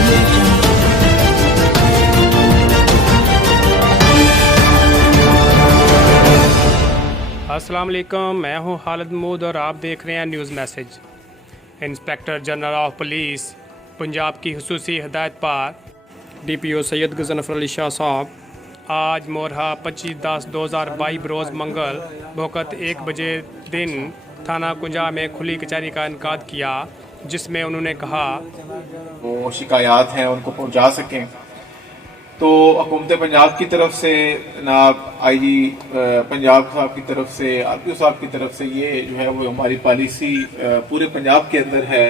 Audio Jungle. अस्सलाम वालेकुम, मैं हूं खालिद महमूद और आप देख रहे हैं news message. Inspector general of police Punjab की हुसूसी हिदायत पर DPO सैयद गजनफर अली शाह साहब आज मोरहा 25/10/2022 बरोज़ मंगल वक़्त 1 बजे दिन थाना कुंजा में खुली कचहरी का इनकाद किया, जिसमें उन्होंने कहा वो शिकायत हैं उनको पहुंचा सकें। तो हुकूमत पंजाब की तरफ से जनाब IG पंजाब साहब की तरफ से RPO साहब की तरफ से ये जो है वो हमारी पॉलिसी पूरे पंजाब के अंदर है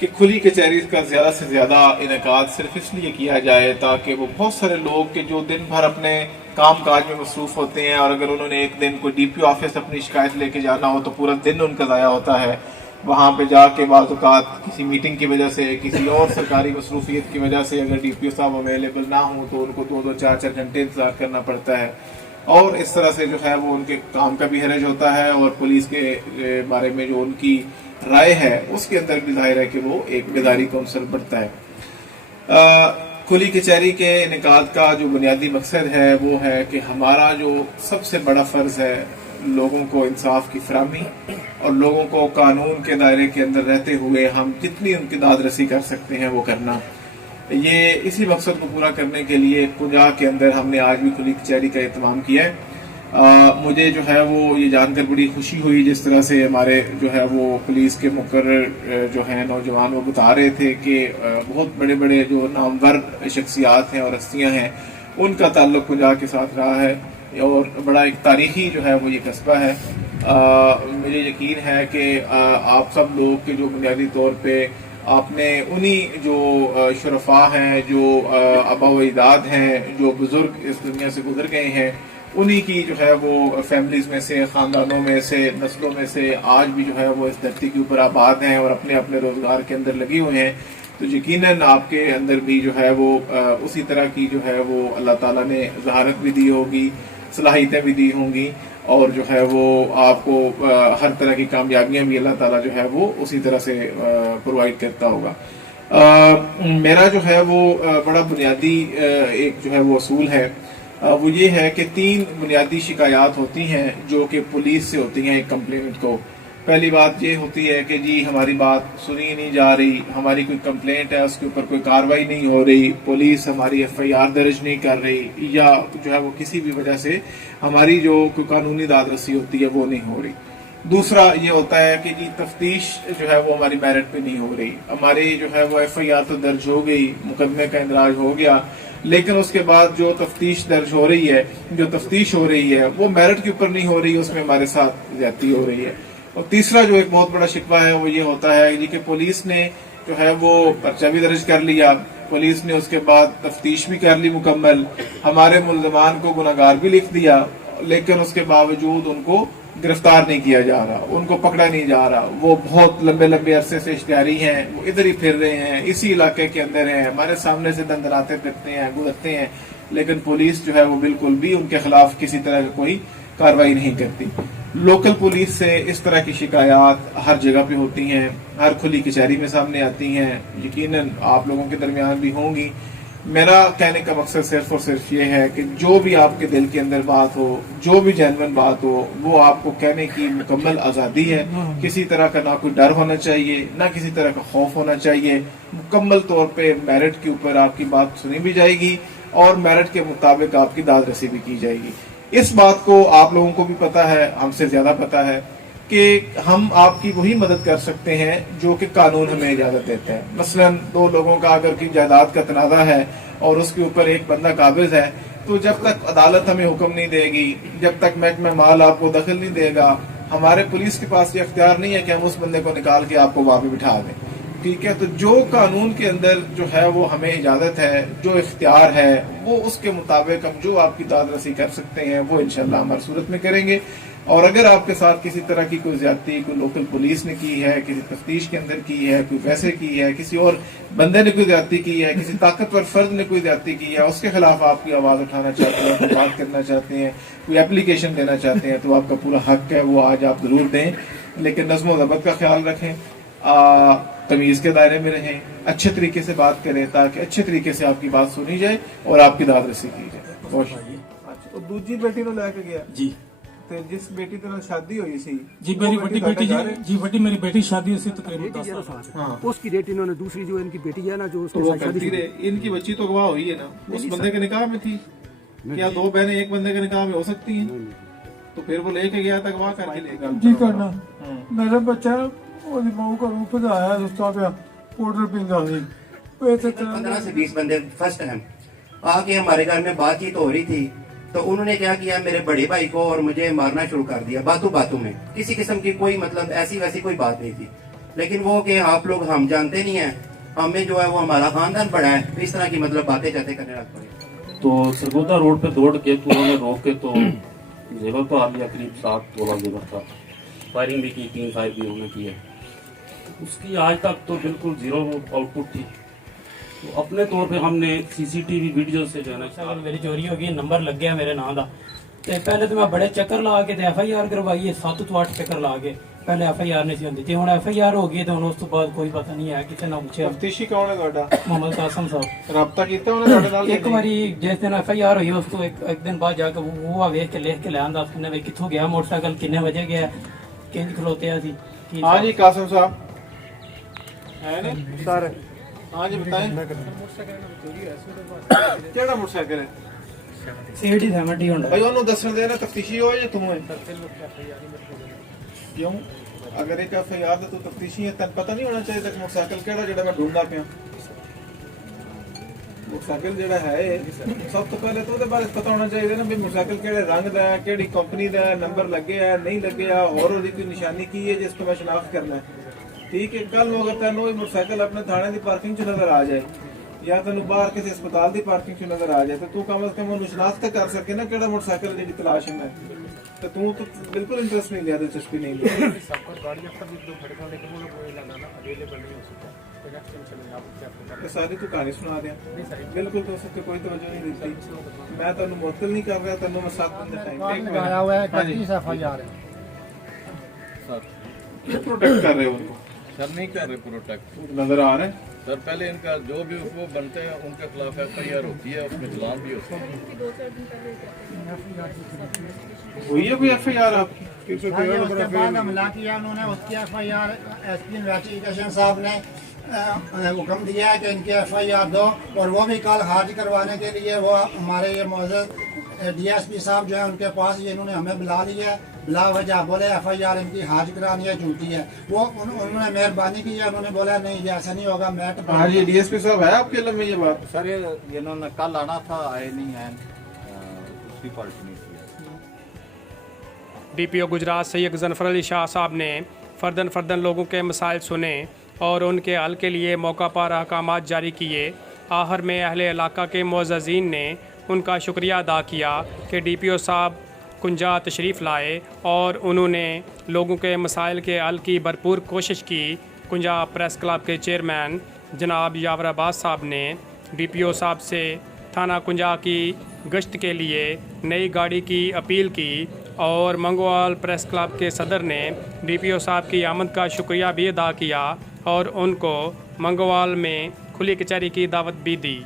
कि खुली कचहरी का ज़्यादा से ज़्यादा इनेकाद सिर्फ इसलिए किया जाए ताकि वो बहुत सारे लोग के जो दिन भर अपने काम काज में मसरूफ़ होते हैं और अगर उन्होंने एक दिन कोई DPO ऑफिस अपनी शिकायत लेके जाना हो तो पूरा दिन उनका ज़ाया होता है। वहाँ पे जाके बाज़ औक़ात किसी मीटिंग की वजह से किसी और सरकारी मसरूफियत की वजह से अगर DPO साहब अवेलेबल ना हो तो उनको 2-2 4-4 घंटे इंतज़ार करना पड़ता है और इस तरह से जो है वो उनके काम का भी हरज होता है और पुलिस के बारे में जो उनकी राय है उसके अंदर भी जाहिर है कि वो एक बेदारी का अवसर बढ़ता है। खुली कचहरी के इनेकाद का जो बुनियादी मकसद है वो है कि हमारा जो सबसे बड़ा फ़र्ज़ है लोगों को इंसाफ की फराहमी और लोगों को कानून के दायरे के अंदर रहते हुए हम जितनी उनकी दाद रसी कर सकते हैं वो करना। ये इसी मकसद को पूरा करने के लिए कुंजा के अंदर हमने आज भी खुली कचहरी का एहतमाम किया है। मुझे जो है वो ये जानकर बड़ी खुशी हुई जिस तरह से हमारे जो है वो पुलिस के मुकर्रर जो हैं नौजवान वो बता रहे थे कि बहुत बड़े बड़े जो नामवर शख्सियात हैं और हस्तियाँ हैं उनका ताल्लुक कुंजा के साथ रहा है और बड़ा एक तारीखी जो है वो ये कस्बा है। मुझे यकीन है कि आप सब लोग के जो बुनियादी तौर पे आपने उन्हीं जो शुरफा हैं जो आबा व अजदाद हैं जो बुजुर्ग इस दुनिया से गुजर गए हैं उन्हीं की जो है वो फैमिलीज़ में से ख़ानदानों में से नस्लों में से आज भी जो है वो इस धरती के ऊपर आबाद हैं और अपने अपने रोज़गार के अंदर लगे हुए हैं। तो यकीनन आपके अंदर भी जो है वो उसी तरह की जो है वो अल्लाह ताला ने ज़हारत भी दी होगी, सलाहियतें भी दी होंगी और जो है वो आपको हर तरह की कामयाबियां भी अल्लाह ताला जो है वो उसी तरह से प्रोवाइड करता होगा। मेरा जो है वो बड़ा बुनियादी एक जो है वो असूल है वो ये है कि 3 बुनियादी शिकायत होती हैं जो कि पुलिस से होती हैं एक कंप्लेंट को। पहली बात ये होती है कि जी हमारी बात सुनी नहीं जा रही, हमारी कोई कंप्लेंट है उसके ऊपर कोई कार्रवाई नहीं हो रही, पुलिस हमारी FIR दर्ज नहीं कर रही या जो है वो किसी भी वजह से हमारी जो कोई कानूनी दाद रसी होती है वो नहीं हो रही। दूसरा ये होता है कि जी तफ्तीश जो है वो हमारी मेरिट पे नहीं हो रही, हमारी जो है वो FIR तो दर्ज हो गई, मुकदमे का इंदराज हो गया, लेकिन उसके बाद जो तफ्तीश दर्ज हो रही है जो तफ्तीश हो रही है वो मेरिट के ऊपर नहीं हो रही, उसमें हमारे साथ ज्यादती हो रही है। और तीसरा जो एक बहुत बड़ा शिकवा है वो ये होता है जी कि पुलिस ने जो है वो पर्चा भी दर्ज कर लिया, पुलिस ने उसके बाद तफ्तीश भी कर ली मुकम्मल, हमारे मुल्ज़मान को गुनहगार भी लिख दिया, लेकिन उसके बावजूद उनको गिरफ्तार नहीं किया जा रहा, उनको पकड़ा नहीं जा रहा। वो बहुत लंबे लंबे अरसे से इश्तिहारी हैं, वो इधर ही फिर रहे हैं, इसी इलाके के अंदर हैं, हमारे सामने से दंदनाते फिरते हैं, गुजरते हैं, लेकिन पुलिस जो है वो बिल्कुल भी उनके खिलाफ किसी तरह की कोई कार्रवाई नहीं करती। लोकल पुलिस से इस तरह की शिकायत हर जगह पे होती हैं, हर खुली कचहरी में सामने आती हैं, यकीनन आप लोगों के दरमियान भी होंगी। मेरा कहने का मकसद सिर्फ और सिर्फ ये है कि जो भी आपके दिल के अंदर बात हो, जो भी जेन्युइन बात हो, वो आपको कहने की मुकम्मल आज़ादी है। किसी तरह का ना कोई डर होना चाहिए, ना किसी तरह का खौफ होना चाहिए। मुकम्मल तौर पे मेरिट के ऊपर आपकी बात सुनी भी जाएगी और मेरिट के मुताबिक आपकी दाद रसी भी की जाएगी। इस बात को आप लोगों को भी पता है, हमसे ज्यादा पता है कि हम आपकी वही मदद कर सकते हैं जो कि कानून हमें इजाजत देता है। मसलन 2 लोगों का अगर की जायदाद का तनाज़ा है और उसके ऊपर एक बंदा काबिज है, तो जब तक अदालत हमें हुक्म नहीं देगी, जब तक महकमा माल आपको दखल नहीं देगा, हमारे पुलिस के पास ये अख्तियार नहीं है कि हम उस बंदे को निकाल के आपको वहां पे बिठा दें। ठीक है, तो जो कानून के अंदर जो है वो हमें इजाजत है, जो इख्तियार है, वो उसके मुताबिक हम जो आपकी दाद रसी कर सकते हैं वो इंशाल्लाह हमारी सूरत में करेंगे। और अगर आपके साथ किसी तरह की कोई ज्यादती कोई लोकल पुलिस ने की है, किसी तफ्तीश के अंदर की है, कोई वैसे की है, किसी और बंदे ने कोई ज्यादती की है, किसी ताकतवर फर्द ने कोई ज्यादती की है, उसके खिलाफ आपकी आवाज उठाना चाहते हैं, कोई बात करना चाहते हैं, कोई एप्लीकेशन देना चाहते हैं, तो आपका पूरा हक है, वो आज आप जरूर दें, लेकिन नज़्म व ज़ब्त का ख्याल रखें। तमीज़ के दायरे में रहें, अच्छे तरीके से बात करें ताकि अच्छे तरीके से आपकी बात सुनी जाए और आपकी दाद रसी की जाए। बहुत अच्छा। दूजी बेटी ਨੂੰ ਲੈ ਕੇ ਗਿਆ जी ਤੇ ਜਿਸ ਬੇਟੀ ਦੇ ਨਾਲ ਸ਼ਾਦੀ ਹੋਈ ਸੀ जी मेरी बड़ी बेटी जी बड़ी मेरी बेटी शादी हुई थी तकरीबन 10 साल हाँ उसकी डेट इन्होंने दूसरी जो इनकी बेटी है ना जो तो उसके वो साथ शादी करती रहे, इनकी बच्ची तो गवाह हुई है ना, उस बंदे के निकाह में थी। क्या दो बहनें एक बंदे के निकाह में हो सकती हैं? तो फिर वो लेके गया था गवाह करके लेगा जी करना मेरा बच्चा ਉਹਦੀ ਮਾਂ ਘਰੋਂ ਭਜਾਇਆ ਸੁੱਤਾ ਪਿਆ ਪਾਊਡਰ ਪੀਂਦਾ ਸੀ ਇਹ ਤੇ 15 से 20 बंदे फर्स्ट टाइम आके हमारे घर में बातचीत हो रही थी तो उन्होंने क्या किया, मेरे बड़े भाई को और मुझे मारना शुरू कर दिया बातों बातों में। किसी किस्म की कोई मतलब ऐसी वैसी कोई बात नहीं थी, लेकिन वो कि आप लोग हम जानते नहीं है, हमें जो है वो हमारा खानदान बड़ा है, इस तरह की मतलब बातें जाते करने लग पड़े। तो सरगोदा रोड पे दौड़ के तो उन्होंने रोक के तो जेवर तो आ लिया, करीब 7 तोला जेवर था। फायरिंग भी की, 3 फायर भी उन्होंने किए। उसकी आज तक तो बिल्कुल जीरो आउटपुट थी। तो अपने तौर पे हमने सीसीटीवी वीडियो से जो है ना, अगर मेरी चोरी हो गई, नंबर लग गया मेरे नाम का, तो पहले तो मैं बड़े चक्कर ला के FIR करवाई है, 7 ਤੋਂ 8 ਚੱਕਰ ਲਾ ਕੇ पहले FIR नहीं सी होंदी। जे हुण FIR हो गई तो हुण उस तो बाद कोई पता नहीं है, किसी ने पूछे। तफ्तीशी कौन है ਤੁਹਾਡਾ? मोहम्मद कासम साहब ਰਾਬਤਾ ਕੀਤਾ ਉਹਨੇ ਤੁਹਾਡੇ ਨਾਲ? एक बारी जिस दिन FIR हुई उस तो एक दिन बाद जाके वो वेख के लिख के ले आंदा उसने वे कित्थों गया मोटरसाइकिल, किन्ने बजे गया, किंज खलोते सी। हाँ जी कासिम साहब है ना सर? हाँ जी बताएं। ਕਿਹੜਾ ਮੋਟਰਸਾਈਕਲ ਹੈ? CT 70 ਹੁੰਦਾ ਭਾਈ ਉਹਨੂੰ ਦੱਸਣ ਦੇ ਨਾ, ਤਫਤੀਸ਼ੀ ਹੋਏ ਜਾਂ ਤੂੰ ਹੈ? ਕਿਉਂ? ਅਗਰ ਇੱਕ FIR ਦਾ ਤੂੰ ਤਫਤੀਸ਼ੀ ਹੈ ਤੈਨੂੰ ਪਤਾ ਨਹੀਂ ਹੋਣਾ ਚਾਹੀਦਾ ਕਿ ਮੋਟਰਸਾਈਕਲ ਕਿਹੜਾ ਜਿਹੜਾ ਮੈਂ ਢੂੰढਦਾ ਪਿਆ। ਮੋਟਰਸਾਈਕਲ ਜਿਹੜਾ ਹੈ ਸਭ ਤੋਂ ਪਹਿਲੇ ਤਾਂ ਉਹਦੇ ਬਾਰੇ ਪਤਾ ਹੋਣਾ ਚਾਹੀਦਾ ਨਾ ਵੀ ਮੋਟਰਸਾਈਕਲ ਕਿਹੜੇ ਰੰਗ ਦਾ ਹੈ, ਕਿਹੜੀ ਕੰਪਨੀ ਦਾ ਹੈ, ਨੰਬਰ ਲੱਗਿਆ ਹੈ ਨਹੀਂ ਲੱਗਿਆ, ਹੋਰ ਉਹਦੀ ਕੋਈ ਨਿਸ਼ਾਨੀ ਕੀ ਹੈ ਜਿਸ ਤੋਂ ਮੈਂ ਸ਼ਨਾਖਤ ਕਰਨਾ ਹੈ। ਠੀਕ ਹੈ, ਕੱਲ ਨੂੰ ਅਗਰ ਤੈਨੂੰ ਇਹ ਮੋਟਰਸਾਈਕਲ ਆਪਣੇ ਥਾਣੇ ਦੀ ਪਾਰਕਿੰਗ 'ਚ ਨਜ਼ਰ ਆ ਜਾਏ ਜਾਂ ਤੈਨੂੰ ਬਾਹਰ ਕਿਸੇ ਹਸਪਤਾਲ ਦੀ ਪਾਰਕਿੰਗ 'ਚ ਨਜ਼ਰ ਆ ਜਾਏ ਤਾਂ ਤੂੰ ਕਮ ਸੇ ਕਮ ਉਹਨੂੰ ਸ਼ਨਾਖਤ ਕਰ ਸਕੇ ਨਾ ਕਿਹੜਾ ਮੋਟਰਸਾਈਕਲ ਜਿਹੜੀ ਤਲਾਸ਼ ਹੈ। तो तू तो बिल्कुल इंटरेस्ट नहीं लिया, दिलचस्पी नहीं ली। सारी तू कहानी सुना दिया बिल्कुल, तो उससे कोई तवज्जो नहीं देती। मैं तेन मुअत्तल नहीं कर रहा, तेन मैं 7 दिन का टाइम आया हुआ है 25 FIR क्यों प्रोटेक्ट कर रहे हो उनको? सर नहीं कर रहे प्रोटेक्ट, नजर आ रहे हैं सर पहले इनका जो भी वो बनते हैं उनके खिलाफ FIR होती है, उसमें चलान भी होता है। हुई है कोई FIR आपकी? उसके बाद हमला किया उन्होंने, उसकी FIR SP इन्वेस्टिगेशन साहब ने हुक्म दिया है कि इनकी FIR दो, और वो भी कल खारिज करवाने के लिए वो हमारे ये मौजूद DSP साहब जो है उनके पास ये इन्होंने हमें बुला लिया है, बिला वजह बोले FIR इनकी खारिज करानी है, झूठी है। वो उन्होंने मेहरबानी की है, उन्होंने बोला नहीं ये ऐसा नहीं होगा। मैं हाँ जी DSP साहब है आपके इल्म में ये बात? सर ये इन्होंने कल आना था, आए नहीं है, उसकी पार्टी नहीं किया। DPO गुजरात सैयद गजनफर अली शाह साहब ने फ़र्दन लोगों के मसाइल सुने और उनके हल के लिए मौका पर अहकामात जारी किए। आखिर में अहले इलाका के मुअज़्ज़िज़ीन ने उनका शुक्रिया अदा किया कि DPO साहब कुंजा तशरीफ़ लाए और उन्होंने लोगों के मसाइल के हल की भरपूर कोशिश की। कुंजा प्रेस क्लब के चेयरमैन जनाब यावर अब्बास साहब ने DPO साहब से थाना कुंजा की गश्त के लिए नई गाड़ी की अपील की और मंगोवाल प्रेस क्लब के सदर ने DPO साहब की आमद का शुक्रिया भी अदा किया और उनको मंगोवाल में खुली कचहरी की दावत भी दी।